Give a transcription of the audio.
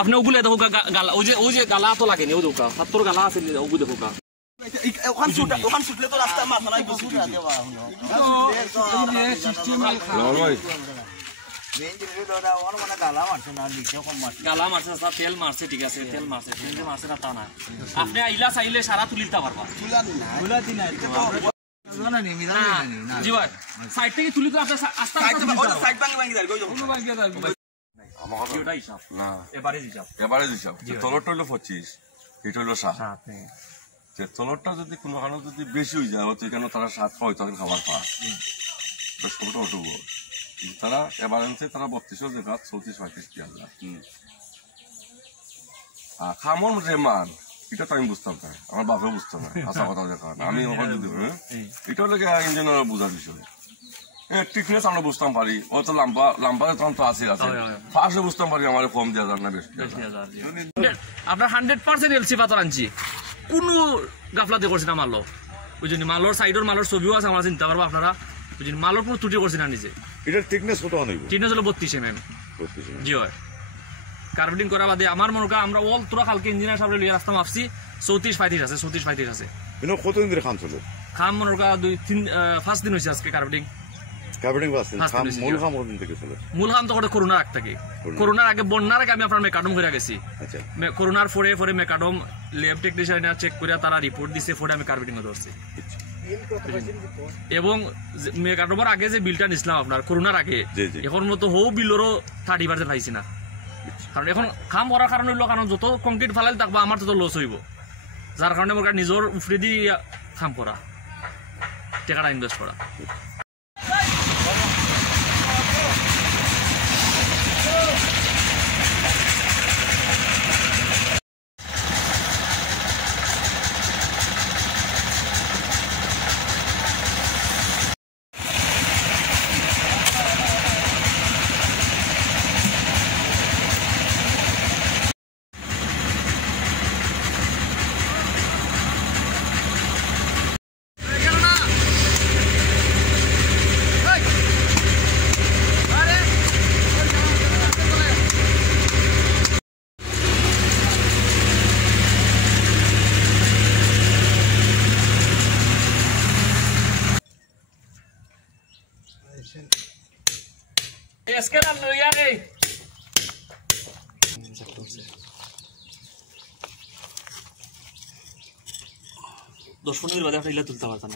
আপনি ওগুলো দেখো গালা ওই যে গালা তো লাগেনি ও দেখো হাতর গালা আছে ওগুলো দেখো ওখান ছুটলে তো রাস্তা মাথা নাই বসে গালা মারছে না তেল মারছে ঠিক আছে তেল মারছে না তা না আপনি আইলা চাইলে সারা তুলিতে পারবা জি ভাই সাইড থেকে তুলি তো আপনি আস্তে আস্তে সাইড ভাঙি দেয় তলরটা হইলো 25 এটা হইলো 7 তলরটা যদি কোনো কারণে যদি বেশি হয়ে যায় হয়তো এখানে তারা 7 খাওয়াই তখন খাবার পায় ছোট অটুকু তারা এবারেন্সে তারা 32 জায়গা 34-35 দিয়ে আল্লাহ খামর যে মান এটা তো আমি বুঝতাম না আমার বাপেও বুঝতাম না আশা কথা দেখা আমি ওখানে যদি এটা হলো ইঞ্জিনিয়ার বোঝার বিষয় টিকনেস আমরা বুঝতাম পারি হয়তো লাম্বা তখন তো আছে ফার্স্টে বুঝতাম পারি আমার কম 2,000 না বেশি আপনার 100% এলসি পাথর আনছি কোনো গাফলাতে করছি না মালো বুঝলি মালোর সাইডের মালোর ছবিও আছে আমরা চিন্তা পারবো আপনারা বুঝলি মালোর কোনো ত্রুটি করছি না নিজে এটার টিকনেস কত অনেক টিকনেস হলো 32 mm জি হয় কার্ভেটিং করা বাদে আমার মনে করা আমরা অল তোরা কালকে ইঞ্জিনিয়ার সাহেব লিয়ে রাস্তা মাপছি 34-35 আছে 34-35 আছে কতদিন ধরে খাম চলে খাম মনে করা 2-3 দিন হয়েছে আজকে কার্ভেটিং মূল খাম তো করোনার আগ থেকে করোনার আগে বন্যার আগে আমি আপনার মেকাডম করে গেছি করোনার পরে মেকাডম ল্যাব টেকনিশিয়ান চেক করে তারা রিপোর্ট দিছে পরে আমি কার্ভেটিং ধরছি এবং মেকাডমের আগে যে বিলটা নিছিলাম আপনার করোনার আগে এখন মতো হো বিলেরও 30% পাইছি না কারণ এখন খাম করার কারণ হইলো কারণ যত কংক্রিট ফালাইলে থাকবো আমার তত লস হইব যার কারণে আমার নিজের উফরে দিয়ে খাম করা টাকাটা ইনভেস্ট করা Escalar lo ya রে 10-15 বাদে আপনি ইলা তুলতে পারতেন